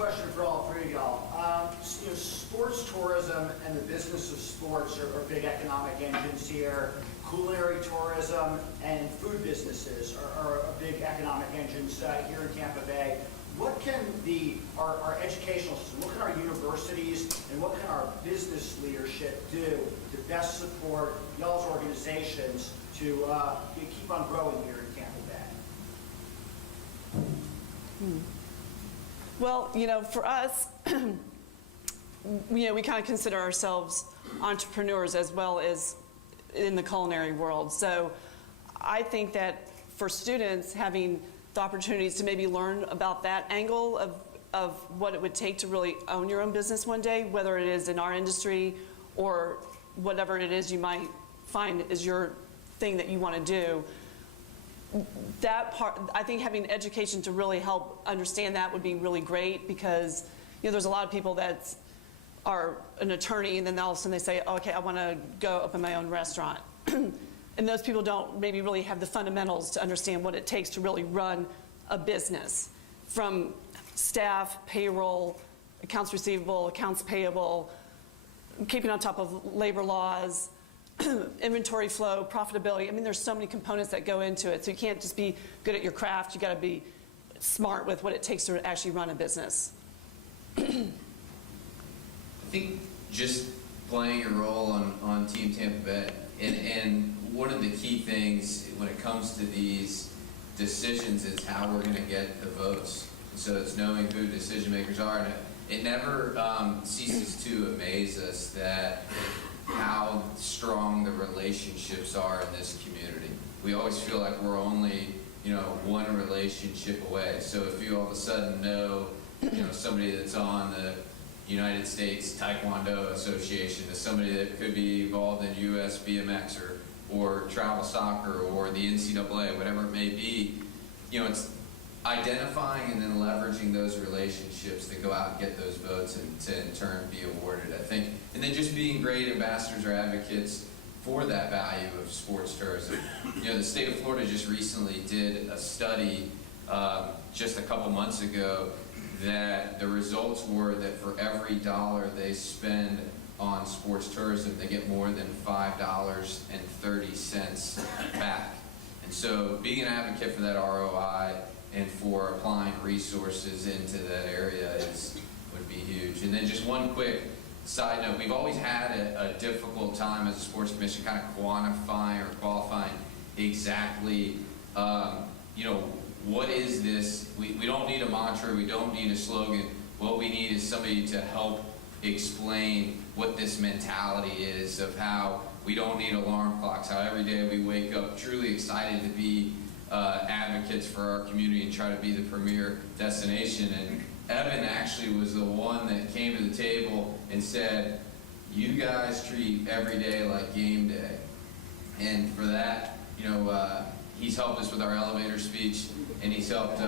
question for all three of y'all. Sports tourism and the business of sports are big economic engines here. Culinary tourism and food businesses are big economic engines here in Tampa Bay. What can our educational system, what can our universities, and what can our business leadership do to best support y'all's organizations to keep on growing here in Tampa Bay? Well, for us, we kind of consider ourselves entrepreneurs as well as in the culinary world. So I think that for students, having the opportunities to maybe learn about that angle of what it would take to really own your own business one day, whether it is in our industry or whatever it is you might find is your thing that you want to do, that part, I think having education to really help understand that would be really great, because there's a lot of people that are an attorney and then all of a sudden they say, oh, okay, I want to go open my own restaurant. And those people don't maybe really have the fundamentals to understand what it takes to really run a business, from staff, payroll, accounts receivable, accounts payable, keeping on top of labor laws, inventory flow, profitability. I mean, there's so many components that go into it. So you can't just be good at your craft. You got to be smart with what it takes to actually run a business. I think just playing a role on Team Tampa Bay, and one of the key things when it comes to these decisions is how we're going to get the votes. So it's knowing who decision makers are, and it never ceases to amaze us that how strong the relationships are in this community. We always feel like we're only, one relationship away. So if you all of a sudden know, somebody that's on the United States Taekwondo Association, as somebody that could be involved in US BMX or travel soccer or the NCAA, whatever it may be, it's identifying and then leveraging those relationships to go out and get those votes and to in turn be awarded, I think. And then just being great ambassadors or advocates for that value of sports tourism. The state of Florida just recently did a study just a couple months ago that the results were that for every dollar they spend on sports tourism, they get more than $5.30 back. And so being an advocate for that ROI and for applying resources into that area would be huge. And then just one quick side note, we've always had a difficult time as a sports commission kind of quantifying or qualifying exactly, what is this? We don't need a mantra, we don't need a slogan. What we need is somebody to help explain what this mentality is of how we don't need alarm clocks, how every day we wake up truly excited to be advocates for our community and try to be the premier destination. And Evan actually was the one that came to the table and said, you guys treat every day like game day. And for that, he's helped us with our elevator speech, and he's helped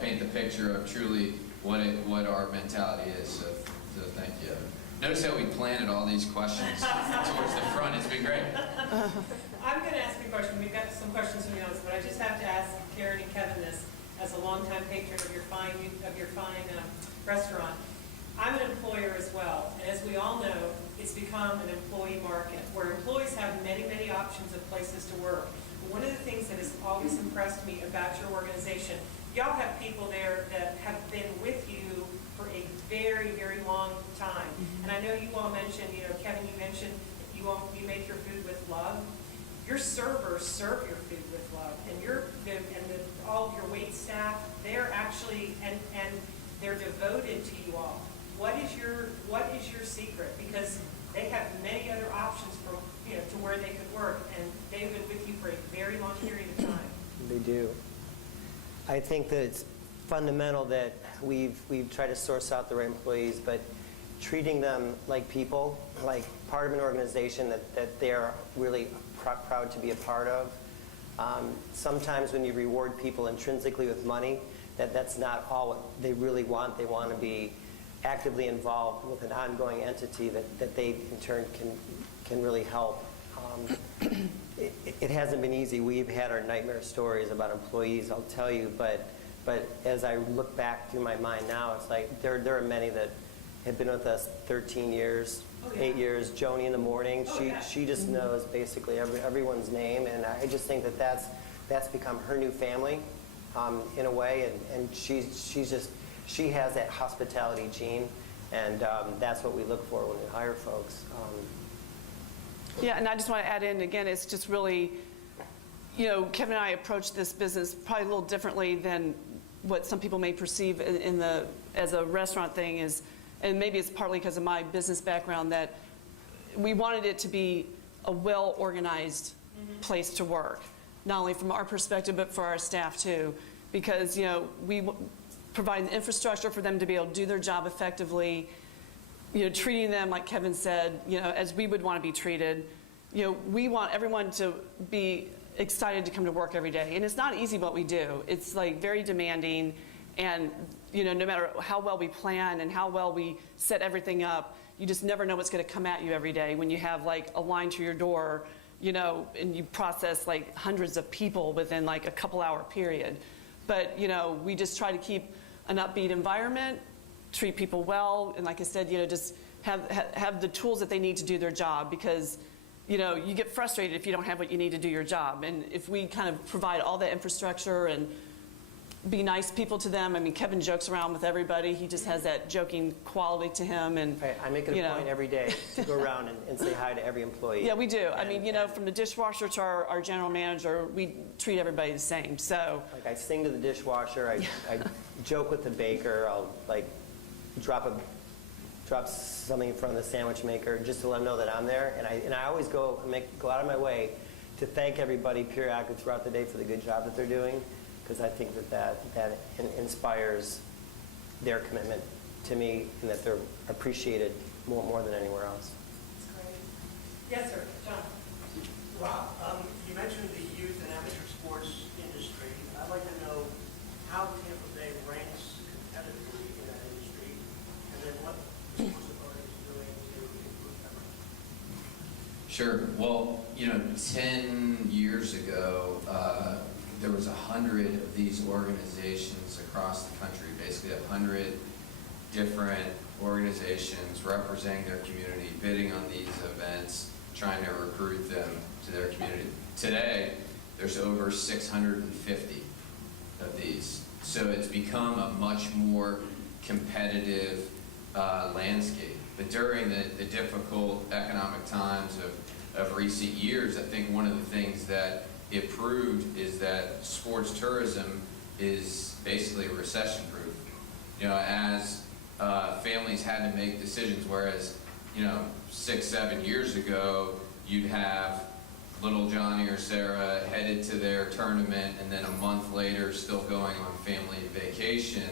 paint the picture of truly what our mentality is. So thank you. Notice how we planted all these questions towards the front. It's been great. I'm going to ask you a question. We've got some questions from the audience, but I just have to ask Karyn and Kevin this as a longtime patron of your fine restaurant. I'm an employer as well, and as we all know, it's become an employee market where employees have many, many options of places to work. But one of the things that has always impressed me about your organization, y'all have people there that have been with you for a very, very long time. And I know you all mentioned, Kevin, you mentioned you make your food with love. Your servers serve your food with love, and all of your wait staff, they're actually and they're devoted to you all. What is your secret? Because they have many other options for to where they could work, and they've been with you for a very long period of time. They do. I think that it's fundamental that we've tried to source out the right employees, but treating them like people, like part of an organization that they're really proud to be a part of. Sometimes when you reward people intrinsically with money, that's not all what they really want. They want to be actively involved with an ongoing entity that they in turn can really help. It hasn't been easy. We've had our nightmare stories about employees, I'll tell you, but But as I look back through my mind now, it's like there are many that have been with us 13 years, Oh, yeah. 8 years. Joni in the morning, Oh, yeah. she just knows basically everyone's name, and I just think that that's become her new family in a way, and she has that hospitality gene, and that's what we look for when we hire folks. Yeah, and I just want to add in, again, it's just really, Kevin and I approach this business probably a little differently than what some people may perceive as a restaurant thing is, and maybe it's partly because of my business background, that we wanted it to be a well-organized place to work, not only from our perspective, but for our staff too, because, we provide the infrastructure for them to be able to do their job effectively, treating them, like Kevin said, as we would want to be treated. We want everyone to be excited to come to work every day. And it's not easy what we do. It's like very demanding, and no matter how well we plan and how well we set everything up, you just never know what's going to come at you every day when you have like a line to your door, and you process like hundreds of people within like a couple-hour period. But we just try to keep an upbeat environment, treat people well, and like I said, just have the tools that they need to do their job, because you get frustrated if you don't have what you need to do your job. And if we kind of provide all the infrastructure and be nice people to them. I mean, Kevin jokes around with everybody. He just has that joking quality to him. And I make it a point every day to go around and say hi to every employee. Yeah, we do. I mean, from the dishwasher to our general manager, we treat everybody the same. So, like, I sing to the dishwasher. I joke with the baker. I'll like drop something in front of the sandwich maker just to let them know that I'm there. And I always go out of my way to thank everybody periodically throughout the day for the good job that they're doing, because I think that inspires their commitment to me, and that they're appreciated more than anywhere else. That's great. Yes, sir. John. Rob, you mentioned the youth and amateur sports industry. I'd like to know how Tampa Bay ranks competitively in that industry, and then what the sports authority is doing to improve that ranking. Sure. Well, 10 years ago, there was 100 of these organizations across the country, basically 100 different organizations representing their community, bidding on these events, trying to recruit them to their community. Today, there's over 650 of these. So it's become a much more competitive landscape. But during the difficult economic times of recent years, I think one of the things that it proved is that sports tourism is basically recession-proof. As families had to make decisions, whereas 6-7 years ago, you'd have little Johnny or Sarah headed to their tournament, and then a month later still going on family vacation.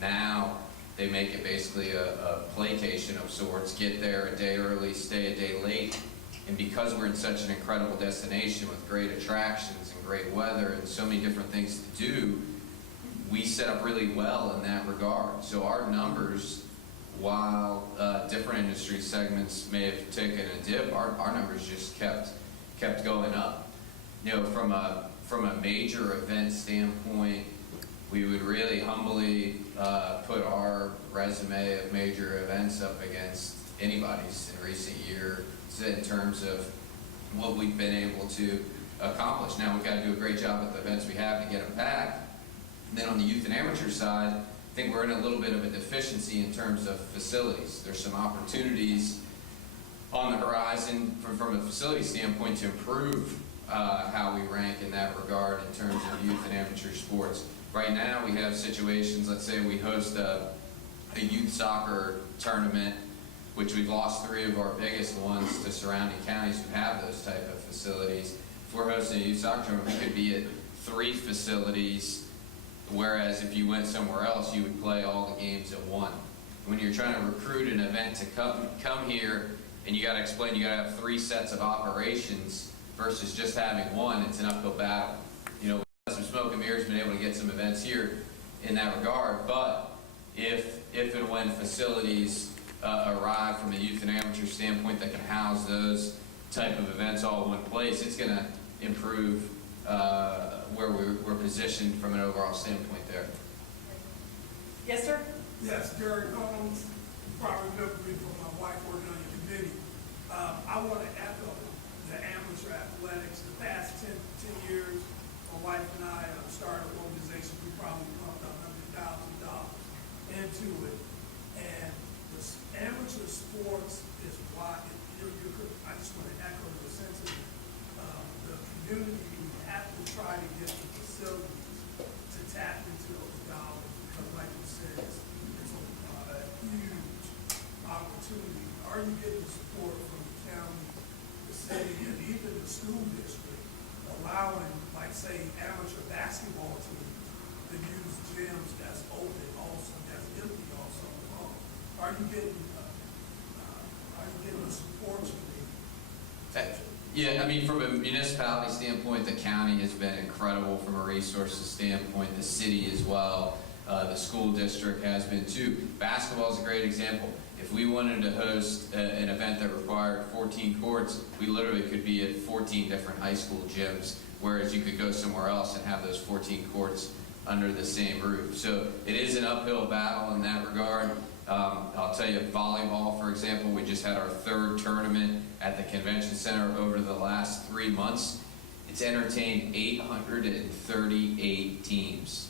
Now they make it basically a playcation of sorts, get there a day early, stay a day late. And because we're in such an incredible destination with great attractions and great weather and so many different things to do, we set up really well in that regard. So our numbers, while different industry segments may have taken a dip, our numbers just kept going up. From a major event standpoint, we would really humbly put our resume of major events up against anybody's in recent years in terms of what we've been able to accomplish. Now, we've got to do a great job at the events we have to get them back. And then on the youth and amateur side, I think we're in a little bit of a deficiency in terms of facilities. There's some opportunities on the horizon from a facility standpoint to improve how we rank in that regard in terms of youth and amateur sports. Right now, we have situations, let's say we host a youth soccer tournament, which we've lost 3 of our biggest ones to surrounding counties who have those type of facilities. If we're hosting a youth soccer tournament, we could be at 3 facilities, whereas if you went somewhere else, you would play all the games at 1. When you're trying to recruit an event to come here, and you got to explain, you got to have 3 sets of operations versus just having 1, it's an uphill battle. Some smoke and mirrors, been able to get some events here in that regard, but if and when facilities arrive from a youth and amateur standpoint that can house those type of events all in one place, it's going to improve where we're positioned from an overall standpoint there. Yes, sir? Yes, Derek Holmes, property delivery for my wife working on your committee. I want to echo the amateur athletics. The past 10 years, my wife and I started an organization. We probably pumped $100,000 into it. And the amateur sports is why, I just want to echo the sense of the community. We have to try to get the facilities to tap into those dollars because, like you said, it's a huge opportunity. Are you getting support from the county, the city, and even the school district, allowing, like, say, amateur basketball teams to use gyms that's open also, that's empty also? Are you getting the support you need? Yeah, I mean, from a municipality standpoint, the county has been incredible from a resources standpoint, the city as well, the school district has been too. Basketball is a great example. If we wanted to host an event that required 14 courts, we literally could be at 14 different high school gyms, whereas you could go somewhere else and have those 14 courts under the same roof. So it is an uphill battle in that regard. I'll tell you, volleyball, for example, we just had our third tournament at the convention center over the last 3 months. It's entertained 838 teams.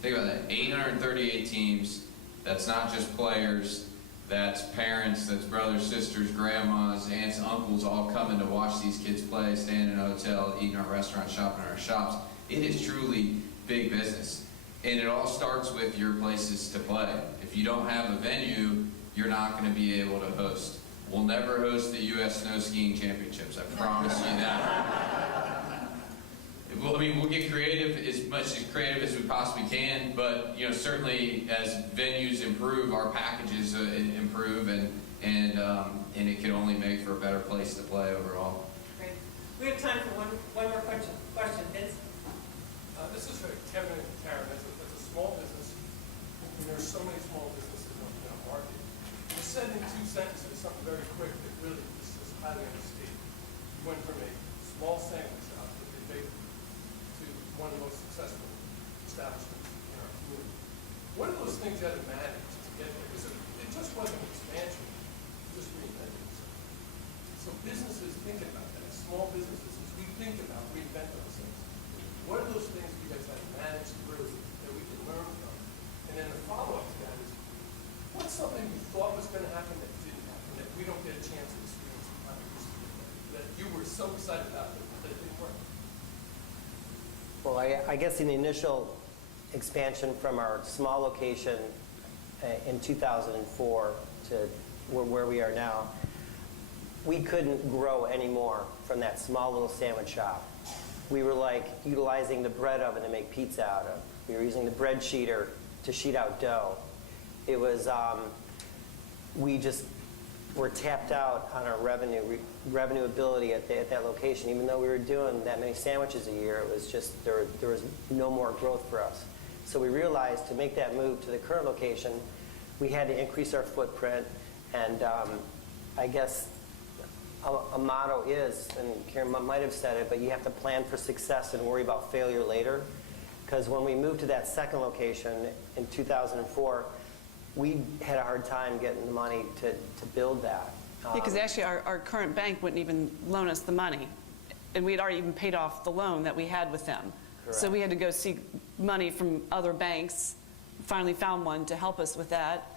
Think about that, 838 teams. That's not just players, that's parents, that's brothers, sisters, grandmas, aunts, uncles, all coming to watch these kids play, staying in a hotel, eating our restaurant, shopping in our shops. It is truly big business. And it all starts with your places to play. If you don't have a venue, you're not going to be able to host. We'll never host the U.S. Snow Skiing Championships, I promise you that. Well, I mean, we'll get creative, as much as creative as we possibly can, but, you know, certainly as venues improve, our packages improve, and it can only make for a better place to play overall. Great. We have time for one more question. Vince? This is for Kevin and Karyn. As a small business, and there's so many small businesses in our market. You said in 2 sentences something very quick that really is highly understated. You went from a small sandwich shop that they baked to one of the most successful establishments in our community. What are those things you had to manage to get there? Because it just wasn't expansion, it just reinvented itself. So businesses think about that. Small businesses, as we think about reinvent ourselves, what are those things you guys had to manage through that we can learn from? And then the follow-up to that is, what's something you thought was going to happen that didn't happen, that we don't get a chance to experience in Pané Rustica, that you were so excited about that it didn't work? Well, I guess in the initial expansion from our small location in 2004 to where we are now, we couldn't grow anymore from that small little sandwich shop. We were like utilizing the bread oven to make pizza out of. We were using the bread sheeter to sheet out dough. It was, we just were tapped out on our revenue ability at that location. Even though we were doing that many sandwiches a year, it was just, there was no more growth for us. So we realized to make that move to the current location, we had to increase our footprint. And I guess a motto is, and Karyn might have said it, but you have to plan for success and worry about failure later. Because when we moved to that second location in 2004, we had a hard time getting the money to build that. Because actually our current bank wouldn't even loan us the money. And we had already even paid off the loan that we had with them. Correct. So we had to go seek money from other banks, finally found one to help us with that.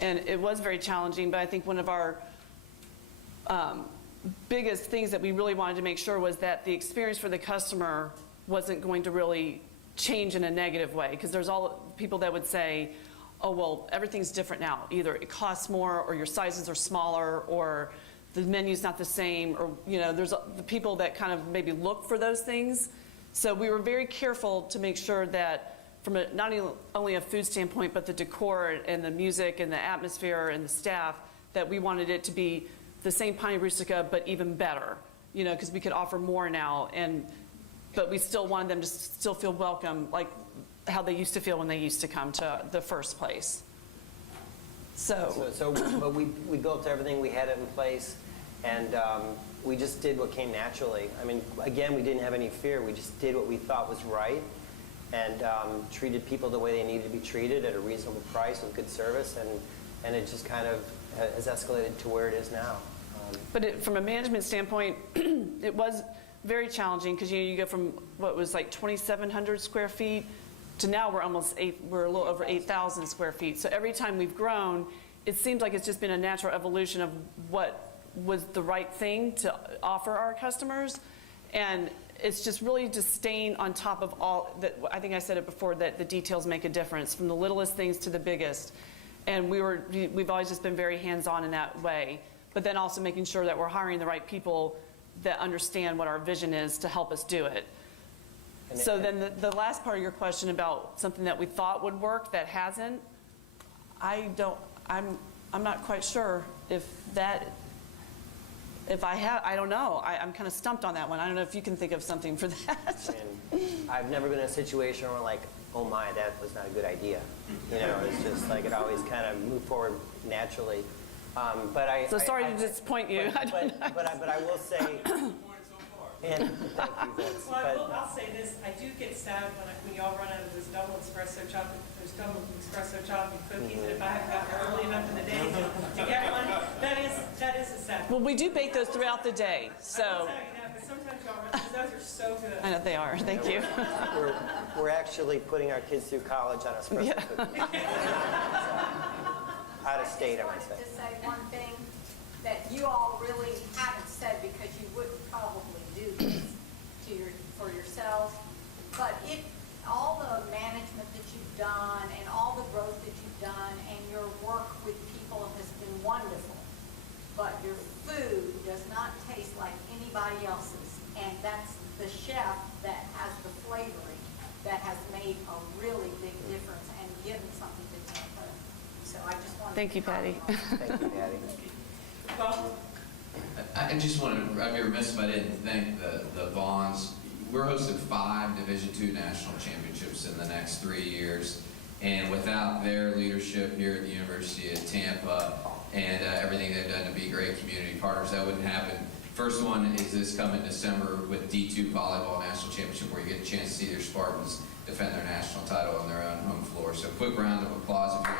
And it was very challenging, but I think one of our biggest things that we really wanted to make sure was that the experience for the customer wasn't going to really change in a negative way. Because there's all people that would say, oh, well, everything's different now. Either it costs more, or your sizes are smaller, or the menu's not the same, or, you know, there's the people that kind of maybe look for those things. So we were very careful to make sure that from not only a food standpoint, but the decor and the music and the atmosphere and the staff, that we wanted it to be the same Pané Rustica, but even better, you know, because we could offer more now, but we still wanted them to still feel welcome, like how they used to feel when they used to come to the first place. But we built everything, we had it in place, and we just did what came naturally. I mean, again, we didn't have any fear. We just did what we thought was right, and treated people the way they needed to be treated at a reasonable price with good service, and it just kind of has escalated to where it is now. But from a management standpoint, it was very challenging because you go from what was like 2,700 square feet to now we're we're a little over 8,000 square feet. So every time we've grown, it seems like it's just been a natural evolution of what was the right thing to offer our customers. And it's just really just staying on top of all that. I think I said it before, that the details make a difference, from the littlest things to the biggest. And we've always just been very hands-on in that way. But then also making sure that we're hiring the right people that understand what our vision is to help us do it. So then the last part of your question about something that we thought would work that hasn't, I'm not quite sure if I don't know. I'm kind of stumped on that one. I don't know if you can think of something for that. And I've never been in a situation where like, oh my, that was not a good idea. You know, it's just like it always kind of moved forward naturally. So sorry to disappoint you. But I will say, and thank you, Vince. Well, I'll say this, I do get sad when y'all run out of those double espresso chocolate cookies, and if I haven't gotten early enough in the day to get one, that is a sad. Well, we do bake those throughout the day, so. I will tell you that, but sometimes y'all run, because those are so good. I know they are, thank you. We're actually putting our kids through college on espresso cookies. Out of state, I would say. I just wanted to say one thing that you all really haven't said, because you wouldn't probably do this for yourselves, but all the management that you've done and all the growth that you've done and your work with people has been wonderful, but your food does not taste like anybody else's, and that's the chef that has the flavoring that has made a really big difference and given something to Tampa. So I just wanted Thank you, Patty. Thank you, Patty. Well, I just want to, I'd be remiss if I didn't thank the Vaughns. We're hosting 5 Division II national championships in the next 3 years. And without their leadership here at the University of Tampa and everything they've done to be great community partners, that wouldn't happen. First one is this coming December with D2 Volleyball National Championship, where you get a chance to see their Spartans defend their national title on their own home floor. So quick round of applause if you're